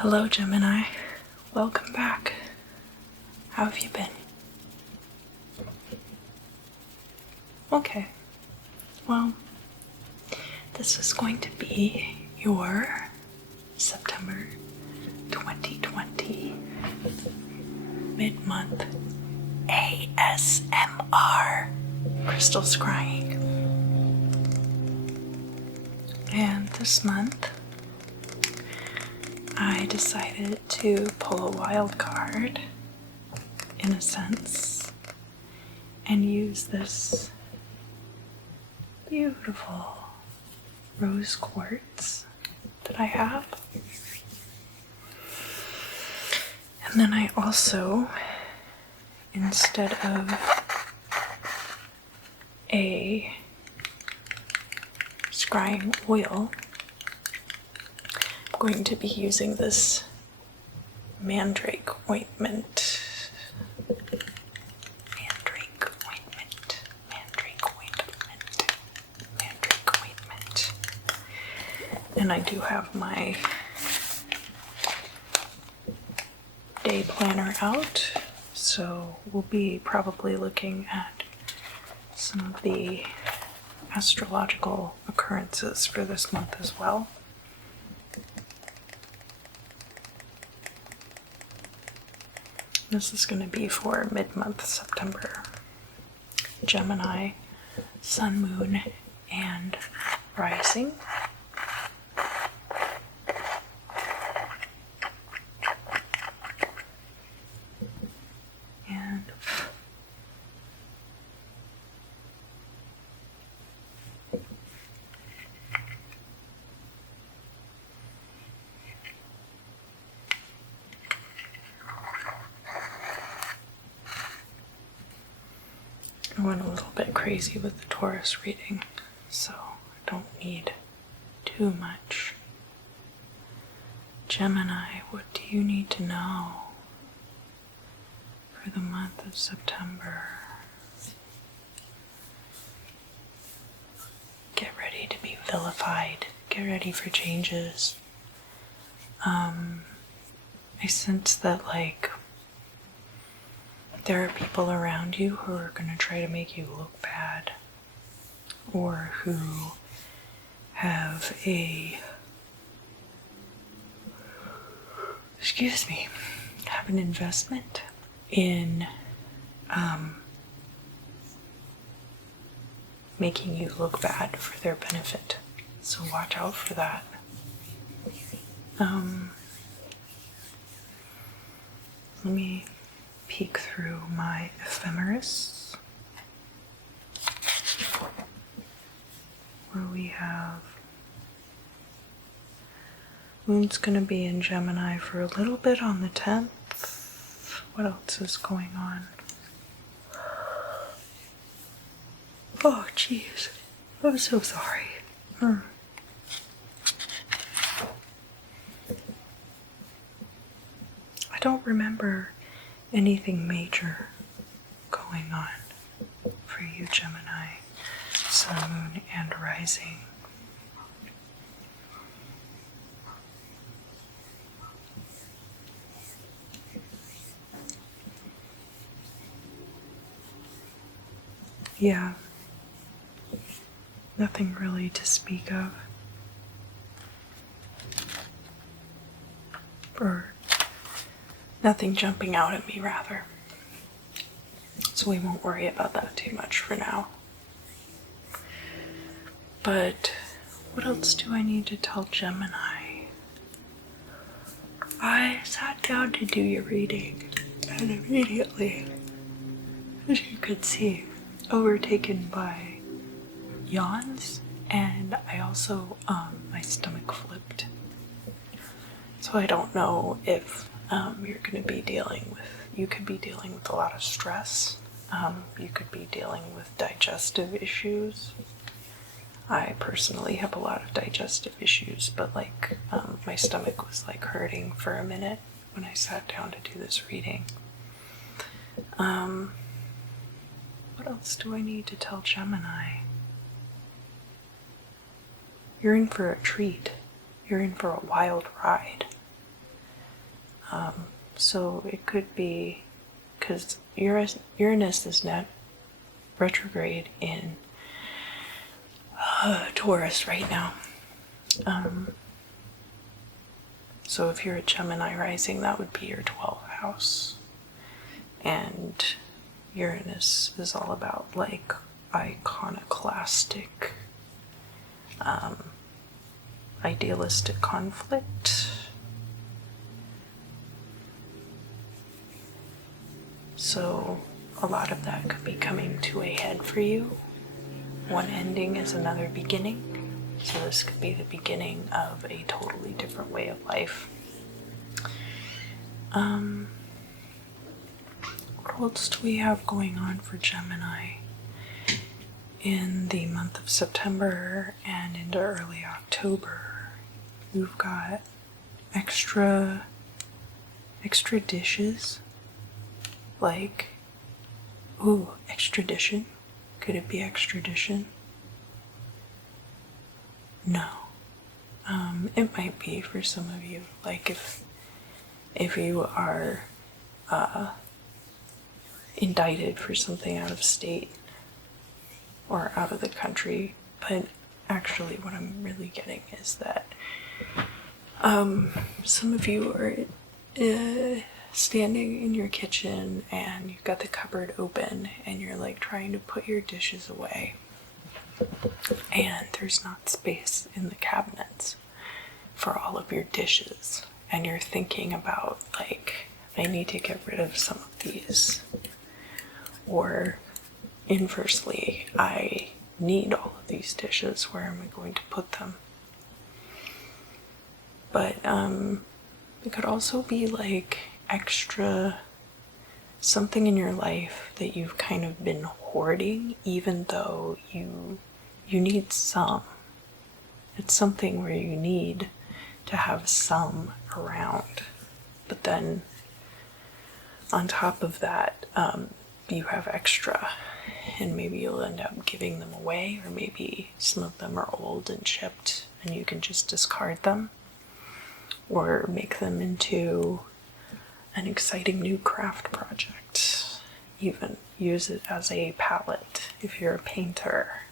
Hello, Gemini. Welcome back. How have you been? Okay. Well, this is going to be your September 2020 mid-month ASMR crystal scrying. And this month, I decided to pull a wild card, in a sense, and use this beautiful rose quartz that I have. And then I also, instead of a scrying oil, I'm going to be using this Mandrake Ointment. Mandrake Ointment. And I do have my day planner out, so we'll be probably looking at some of the astrological occurrences for this month as well. This is going to be for mid-month September. Gemini, Sun, Moon, and Rising. And I went a little bit crazy with the Taurus reading, so I don't need too much. Gemini, what do you need to know for the month of September? Get ready to be vilified. Get ready for changes. I sense that, there are people around you who are going to try to make you look bad, or who have an investment in making you look bad for their benefit. So watch out for that. Let me peek through my ephemeris, where we have Moon's going to be in Gemini for a little bit on the 10th. What else is going on? Oh, jeez. I'm so sorry. I don't remember anything major going on for you, Gemini, Sun, Moon, and Rising. Yeah, nothing really to speak of. Or nothing jumping out at me, rather. So we won't worry about that too much for now. But what else do I need to tell Gemini? I sat down to do your reading, and immediately, as you could see, overtaken by yawns, and I also, my stomach flipped. So I don't know if you could be dealing with a lot of stress. You could be dealing with digestive issues. I personally have a lot of digestive issues, but my stomach was hurting for a minute when I sat down to do this reading. What else do I need to tell Gemini? You're in for a treat. You're in for a wild ride. So it could be, because Uranus is not retrograde in Taurus right now. So if you're a Gemini rising, that would be your 12th house. And Uranus is all about like iconoclastic, idealistic conflict. So a lot of that could be coming to a head for you. One ending is another beginning. So this could be the beginning of a totally different way of life. What else do we have going on for Gemini in the month of September and into early October? You've got extra dishes, like, extradition. Could it be extradition? No. It might be for some of you. Like if you are indicted for something out of state or out of the country. But actually what I'm really getting is that some of you are standing in your kitchen and you've got the cupboard open and you're like trying to put your dishes away, and there's not space in the cabinets for all of your dishes, and you're thinking about like, I need to get rid of some of these, or inversely, I need all of these dishes, where am I going to put them? But it could also be like extra something in your life that you've kind of been hoarding, even though you need some. It's something where you need to have some around, but then on top of that, you have extra, and maybe you'll end up giving them away, or maybe some of them are old and chipped and you can just discard them, or make them into an exciting new craft project. Even use it as a palette if you're a painter.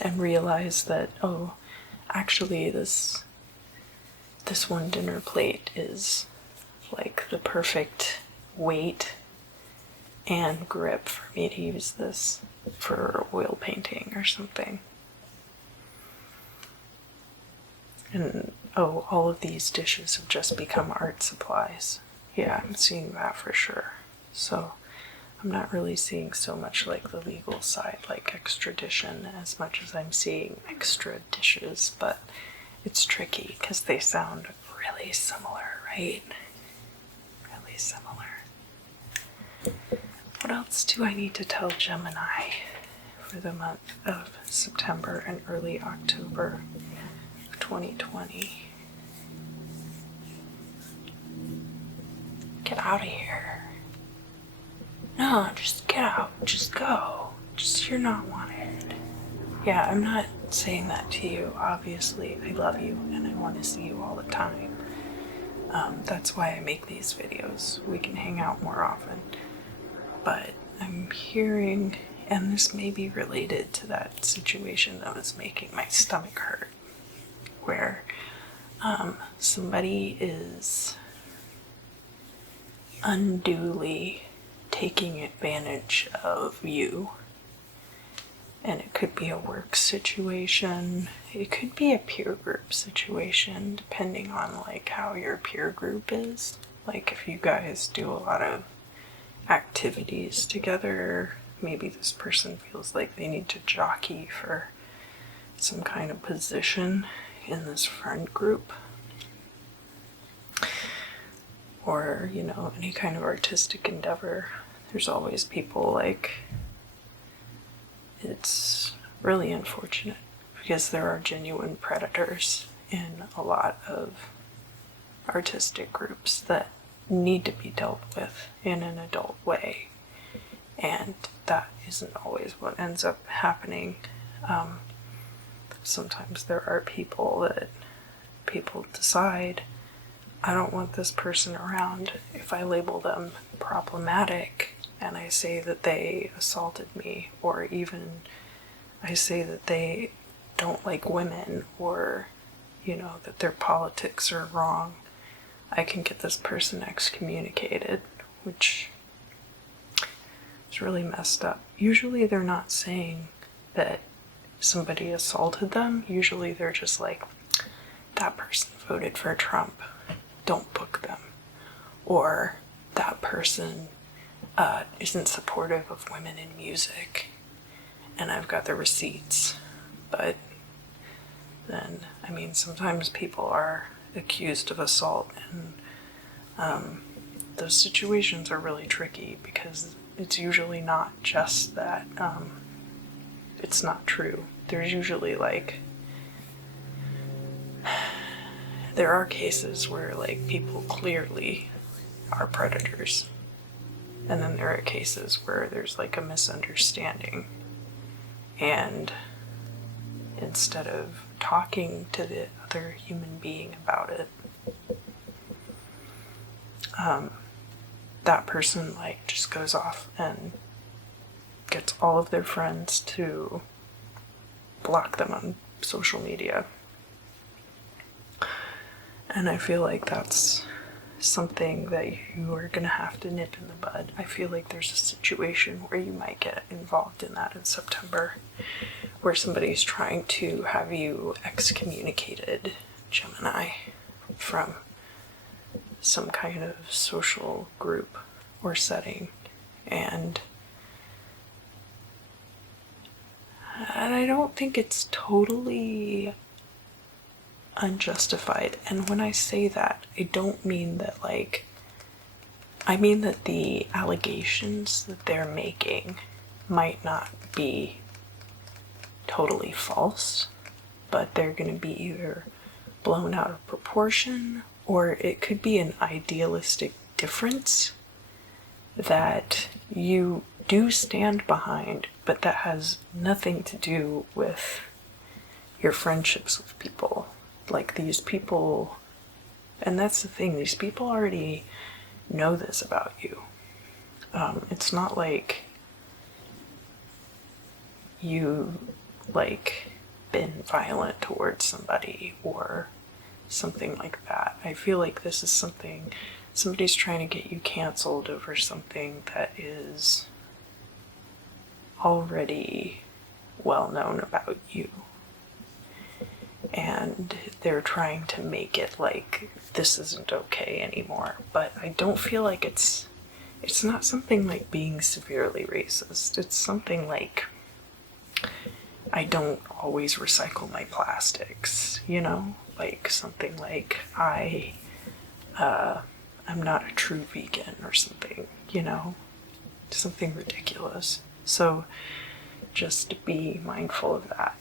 And realize that, oh, actually this one dinner plate is like the perfect weight and grip for me to use this for oil painting or something. And oh, all of these dishes have just become art supplies. Yeah, I'm seeing that for sure. So I'm not really seeing so much like the legal side, like extradition, as much as I'm seeing extra dishes, but it's tricky because they sound really similar, right? Really similar. What else do I need to tell Gemini for the month of September and early October of 2020? Get out of here. No, just get out. Just go. Just, you're not wanted. Yeah, I'm not saying that to you. Obviously, I love you and I want to see you all the time. That's why I make these videos. We can hang out more often. But I'm hearing, and this may be related to that situation that was making my stomach hurt, where somebody is unduly taking advantage of you. And it could be a work situation, it could be a peer group situation, depending on like how your peer group is. Like if you guys do a lot of activities together, maybe this person feels like they need to jockey for some kind of position in this friend group. Or, you know, any kind of artistic endeavor. There's always people like, it's really unfortunate because there are genuine predators in a lot of artistic groups that need to be dealt with in an adult way, and that isn't always what ends up happening. Sometimes there are people that people decide, I don't want this person around. If I label them problematic and I say that they assaulted me, or even I say that they don't like women, or, you know, that their politics are wrong, I can get this person excommunicated, which is really messed up. Usually they're not saying that somebody assaulted them. Usually they're just like, that person voted for Trump, don't book them. Or that person isn't supportive of women in music, and I've got the receipts. But then, I mean, sometimes people are accused of assault, and those situations are really tricky because it's usually not just that it's not true. There's usually like, there are cases where like people clearly are predators, and then there are cases where there's like a misunderstanding, and instead of talking to the other human being about it, that person like just goes off and gets all of their friends to block them on social media. And I feel like that's something that you are gonna have to nip in the bud. I feel like there's a situation where you might get involved in that in September, where somebody's trying to have you excommunicated, Gemini, from some kind of social group or setting. And I don't think it's totally unjustified. And when I say that, I don't mean that like, I mean that the allegations that they're making might not be totally false, but they're going to be either blown out of proportion, or it could be an idealistic difference that you do stand behind, but that has nothing to do with your friendships with people. Like these people, and that's the thing, these people already know this about you. It's not like you like been violent towards somebody or something like that. I feel like this is something, somebody's trying to get you canceled over something that is already well known about you. And they're trying to make it like this isn't okay anymore. But I don't feel like it's not something like being severely racist. It's something like, I don't always recycle my plastics, you know? Like something like I'm not a true vegan or something, you know? Something ridiculous. So just be mindful of that,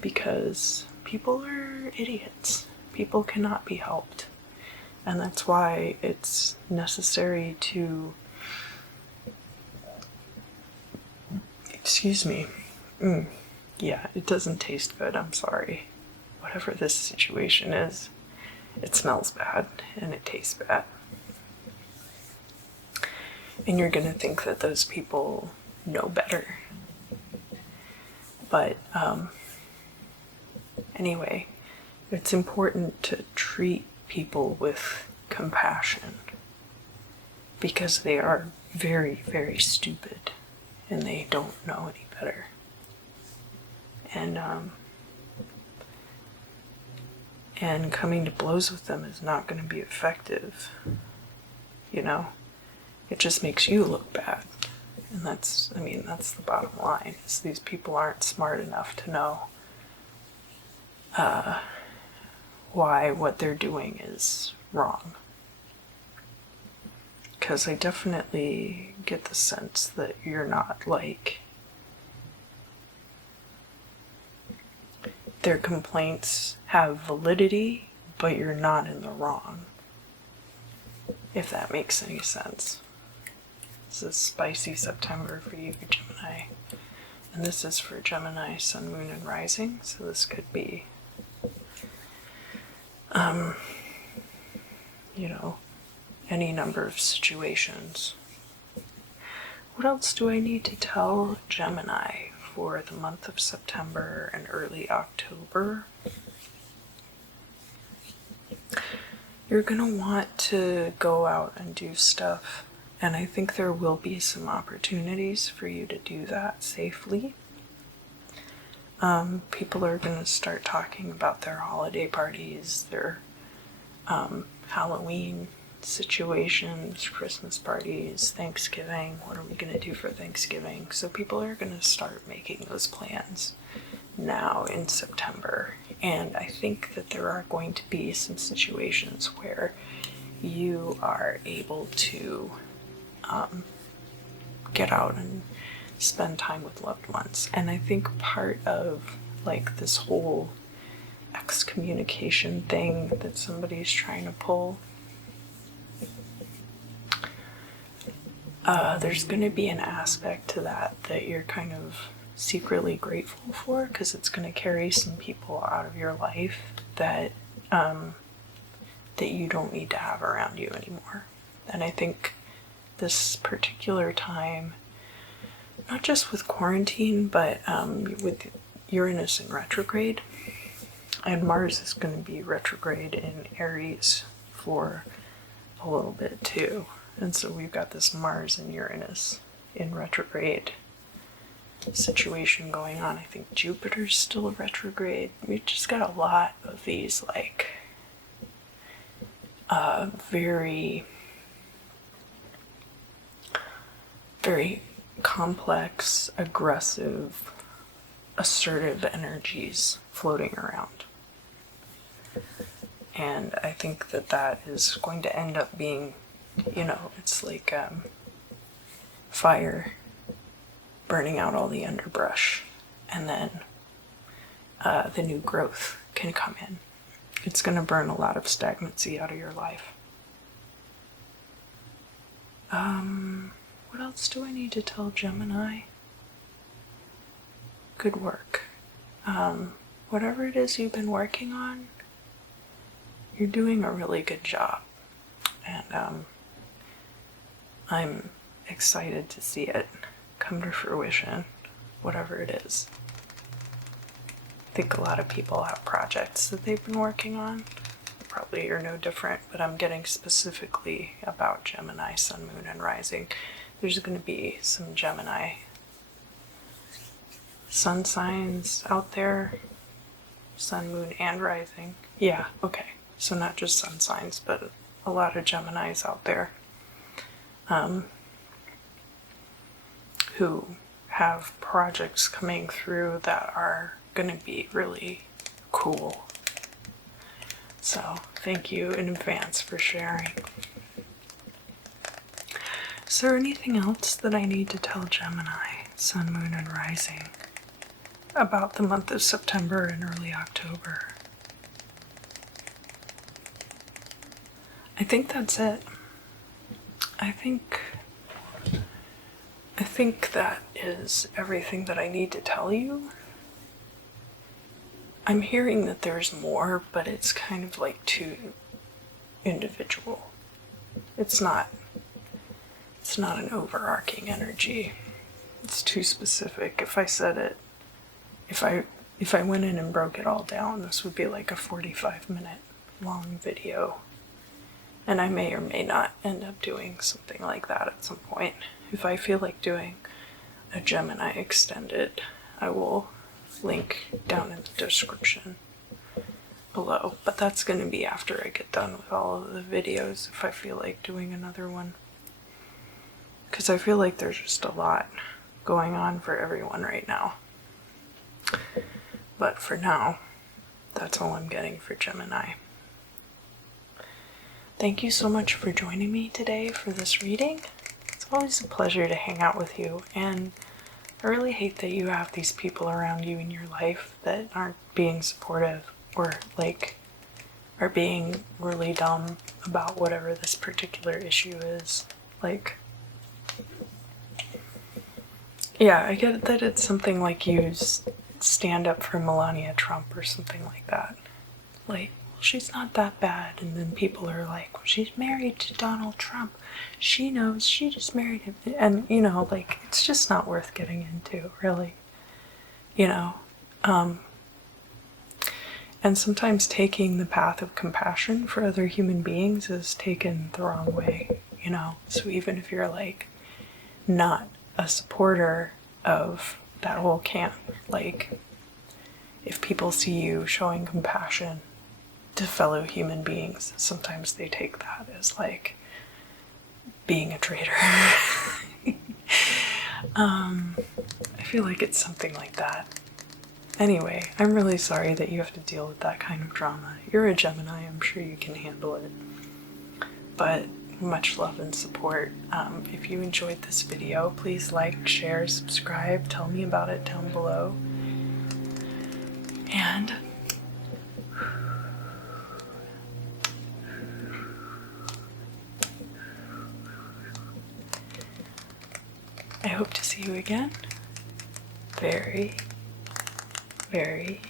because people are idiots. People cannot be helped. And that's why it's necessary to, excuse me, yeah, it doesn't taste good, I'm sorry. Whatever this situation is, it smells bad and it tastes bad. And you're gonna think that those people know better. But anyway, it's important to treat people with compassion, because they are very, very stupid and they don't know any better. And coming to blows with them is not going to be effective, you know? It just makes you look bad. And that's the bottom line, is these people aren't smart enough to know why what they're doing is wrong. Because I definitely get the sense that you're not like, their complaints have validity, but you're not in the wrong. If that makes any sense. This is spicy September for you, Gemini. And this is for Gemini, Sun, Moon, and Rising, so this could be you know, any number of situations. What else do I need to tell Gemini for the month of September and early October? You're gonna want to go out and do stuff, and I think there will be some opportunities for you to do that safely. People are gonna start talking about their holiday parties, their Halloween situations, Christmas parties, Thanksgiving. What are we going to do for Thanksgiving? So people are going to start making those plans now in September. And I think that there are going to be some situations where you are able to get out and spend time with loved ones. And I think part of like this whole excommunication thing that somebody's trying to pull, there's going to be an aspect to that you're kind of secretly grateful for, because it's going to carry some people out of your life that that you don't need to have around you anymore. And I think this particular time, not just with quarantine, but with Uranus in retrograde, and Mars is going to be retrograde in Aries for a little bit too. And so we've got this Mars and Uranus in retrograde situation going on. I think Jupiter's still retrograde. We've just got a lot of these like very, very complex, aggressive, assertive energies floating around. And I think that that is going to end up being, you know, it's like fire burning out all the underbrush, and then the new growth can come in. It's going to burn a lot of stagnancy out of your life. What else do I need to tell Gemini? Good work. Whatever it is you've been working on, you're doing a really good job. And I'm excited to see it come to fruition, whatever it is. I think a lot of people have projects that they've been working on. Probably you're no different, but I'm getting specifically about Gemini, Sun, Moon, and Rising. There's going to be some Gemini sun signs out there. Sun, Moon, and Rising. Yeah, okay. So not just sun signs, but a lot of Geminis out there who have projects coming through that are going to be really cool. So thank you in advance for sharing. Is there anything else that I need to tell Gemini, Sun, Moon, and Rising about the month of September and early October? I think that's it. I think that is everything that I need to tell you. I'm hearing that there's more, but it's kind of like too individual. It's not an overarching energy. It's too specific. If I said it, if I went in and broke it all down, this would be like a 45-minute long video. And I may or may not end up doing something like that at some point. If I feel like doing a Gemini extended, I will link down in the description below. But that's going to be after I get done with all of the videos, if I feel like doing another one. Because I feel like there's just a lot going on for everyone right now. But for now, that's all I'm getting for Gemini. Thank you so much for joining me today for this reading. It's always a pleasure to hang out with you, and I really hate that you have these people around you in your life that aren't being supportive or like are being really dumb about whatever this particular issue is. Like, yeah, I get that it's something like you stand up for Melania Trump or something like that. Like, she's not that bad. And then people are like, well, she's married to Donald Trump. She knows, she just married him. And, you know, like, it's just not worth getting into, really. You know? And sometimes taking the path of compassion for other human beings is taken the wrong way, you know? So even if you're, like, not a supporter of that whole camp, like, if people see you showing compassion to fellow human beings, sometimes they take that as, like, being a traitor. I feel like it's something like that. Anyway, I'm really sorry that you have to deal with that kind of drama. You're a Gemini, I'm sure you can handle it. But much love and support. If you enjoyed this video, please like, share, subscribe, tell me about it down below. And I hope to see you again very, very